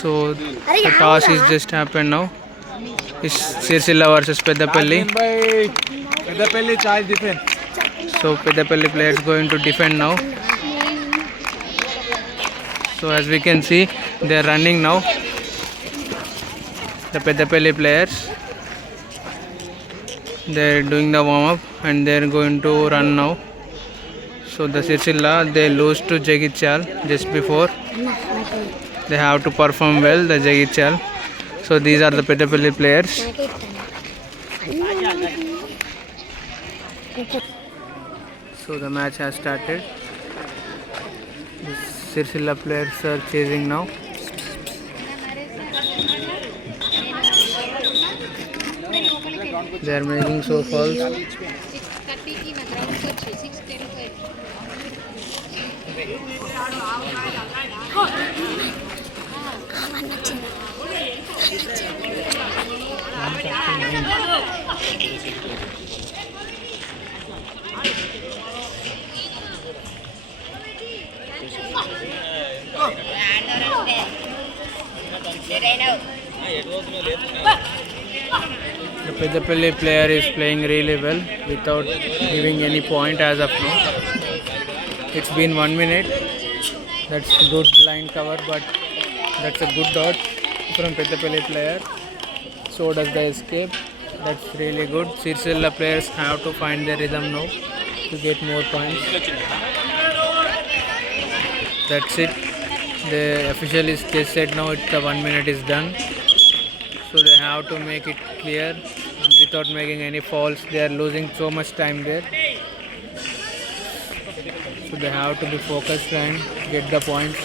So the toss is just happened now. It's Sirsilla versus Peddapalli. Peddapalli charge defense. So Peddapalli players going to defend now. So as we can see, they are running now. The Peddapalli players, they are doing the warm up and they are going to run now. So the Sirsilla, they lose to Jagityal just before. They have to perform well, the Jagityal. So these are the Peddapalli players. So the match has started. The Sirsilla players are chasing now. They are making so falls. The Peddapalli player is playing really well without giving any point as of now. It's been 1 minute. That's a good line cover, but that's a good dodge from Peddapalli player. So does the escape. That's really good. Sirsilla players have to find their rhythm now to get more points. That's it. The official is just said now the 1 minute is done. So they have to make it clear without making any faults. They are losing so much time there. So they have to be focused and get the points.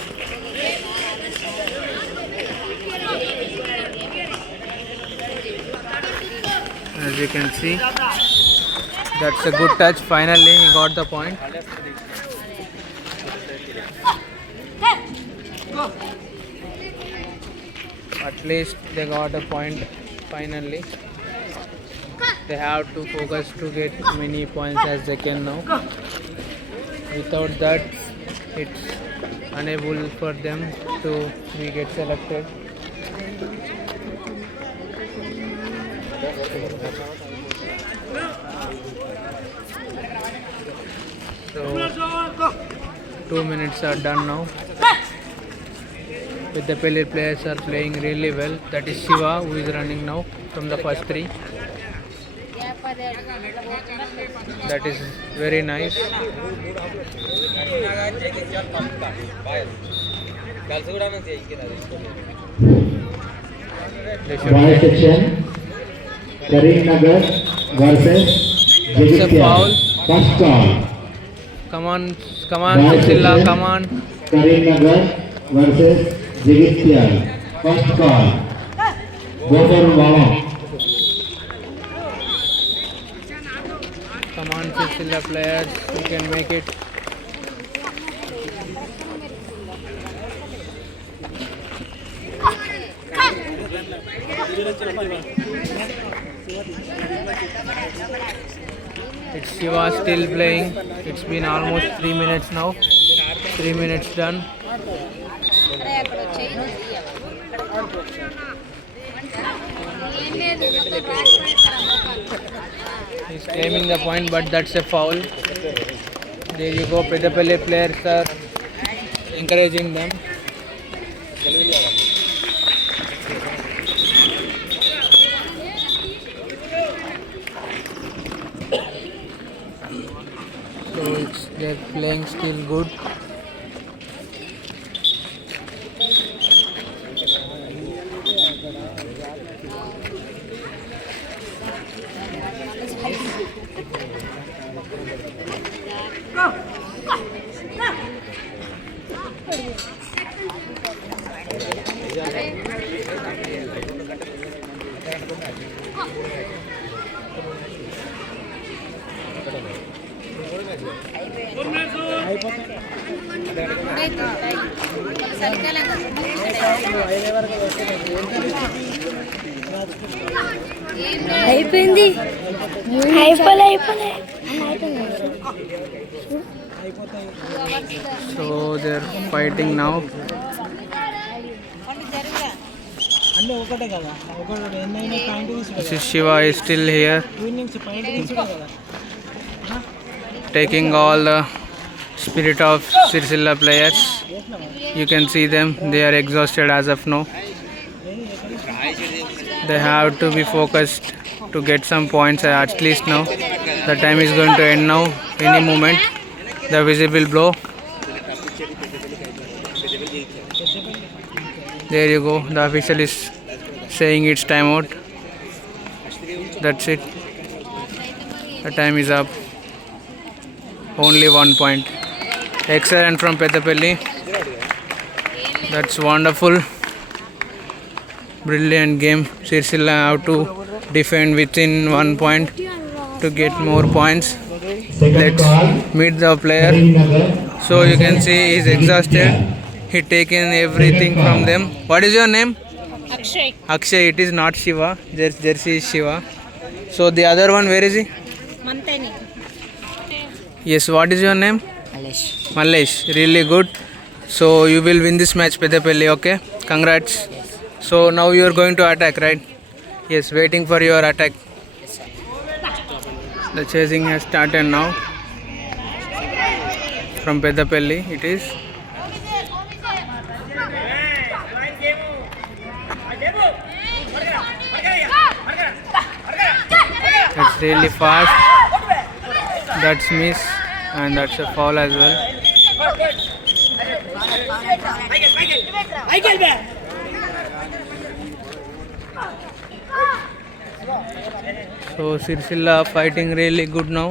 As you can see, that's a good touch. Finally he got the point. At least they got a point finally. They have to focus to get many points as they can now. Without that, it's unable for them to get selected. So 2 minutes are done now. Peddapalli players are playing really well. That is Shiva who is running now from the first three. That is very nice. Boy section, Karimnagar versus It's a foul. Jagityal. First call. Come on, Sirsilla, come on. Karimnagar versus Jagityal. First call. Go for warm-up. Come on, Sirsilla players, you can make it. It's Shiva still playing. It's been almost 3 minutes now. 3 minutes done. He's claiming the point, but that's a foul. There you go. Peddapalli players are encouraging them. So they're playing still good. అయిపోయింది అయిపోలే అయిపోలే So they're fighting now. అంటే ఒకటే కదా ఒకటి ఎన్నైనా point తీసుడు This is Shiva is still here, నుంచి పాయింట్ తీసుడు కదా taking all the spirit of Sirsilla players. You can see them, they are exhausted as of now. They have to be focused to get some points at least now. The time is going to end now. Any moment the whistle will blow. There you go, the official is saying it's time out. That's it, the time is up. Only 1 point. Excellent from Peddapalli. That's wonderful. Brilliant game. Sirsilla have to defend within 1 point to get more points. Second Let's call, meet the player. Karimnagar So you can see he's exhausted. He taken everything from them. What is your name? Akshay. Akshay. It is not Shiva. Jersey is Shiva. So the other one, where is he? Mantani. Yes. What is your name? Mallesh. Really good. So you will win this match, Peddapalli. Okay. Congrats. So now you are going to attack, right? Yes. Waiting for your attack. The chasing has started now. From Peddapalli, it is. It's really fast. That's miss and that's a foul as well. So Sirsilla fighting really good now.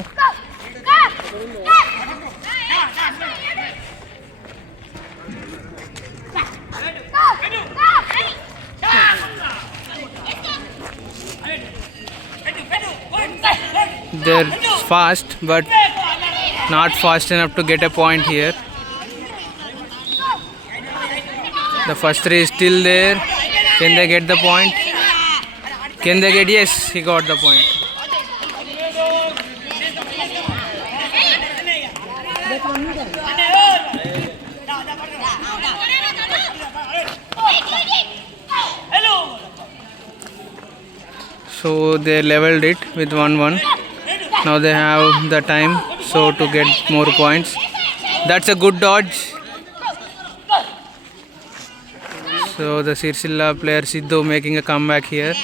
They're fast but not fast enough to get a point here. The first three is still there. Can they get the point? Can they get? Yes, he got the point. So they leveled it with 1-1. Now they have the time so to get more points. That's a good dodge. So the Sirsilla player Sidhu making a comeback here.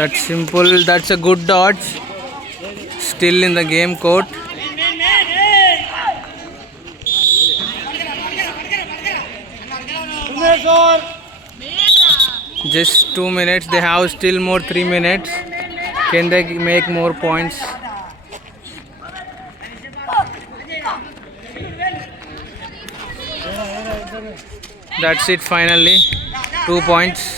That's simple. That's a good dodge. Still in the game court. Just 2 minutes. They have still more 3 minutes. Can they make more points? That's it finally. 2 points.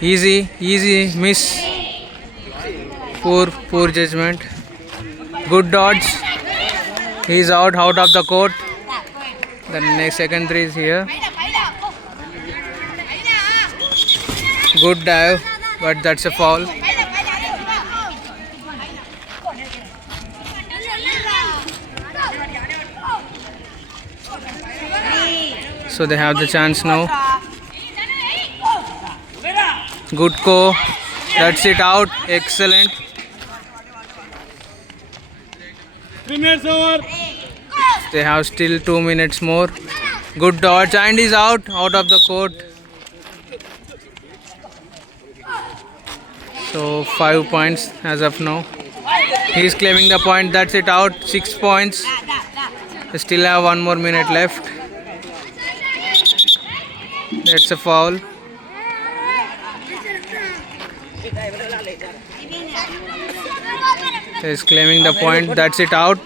Easy miss. Poor judgment. Good dodge. He's out of the court. The next second three is here. Good dive, but that's a foul. So they have the chance now. Good go. That's it out. Excellent. 3 minutes over. They have still 2 minutes more. Good dodge and he's out of the court. So 5 points as of now. He's claiming the point. That's it out. 6 points. They still have 1 more minute left. That's a foul. He's claiming the point. That's it out.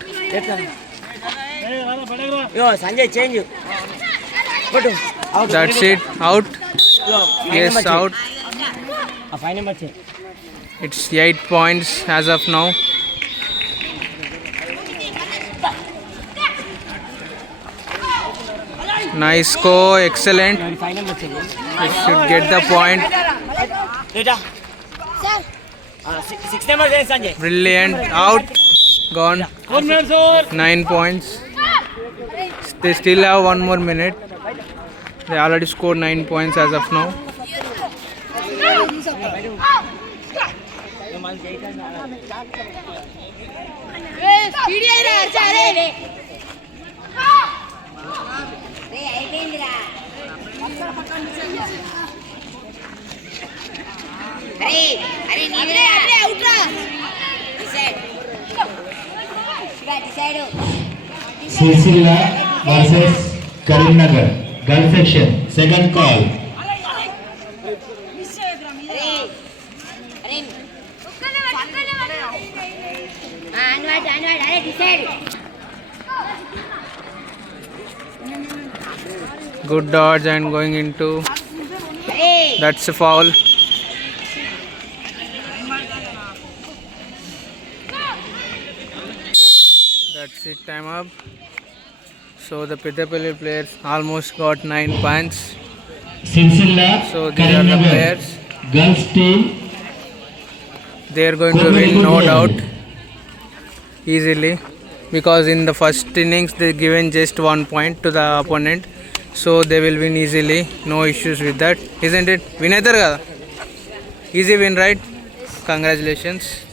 Sanjay change. That's it out. Yes, out. It's 8 points as of now. Nice score, excellent. They should get the point. Six numbers there, Sanjay. Brilliant. Out. Gone. 1 minute over. 9 points. They still have 1 more minute. They already scored 9 points as of now. Silsila versus Karimnagar. Girl section. Second call. Good dodge and going into. That's a foul. That's it, time up. So the Peddapalli players almost got 9 points. Silsila So these are the Karimnagar. players. Girls team. They are going to win, no doubt, easily, because in the first innings they given just 1 point to the opponent, so they will win easily. No issues with that, isn't it? Win either, easy win, right? Congratulations.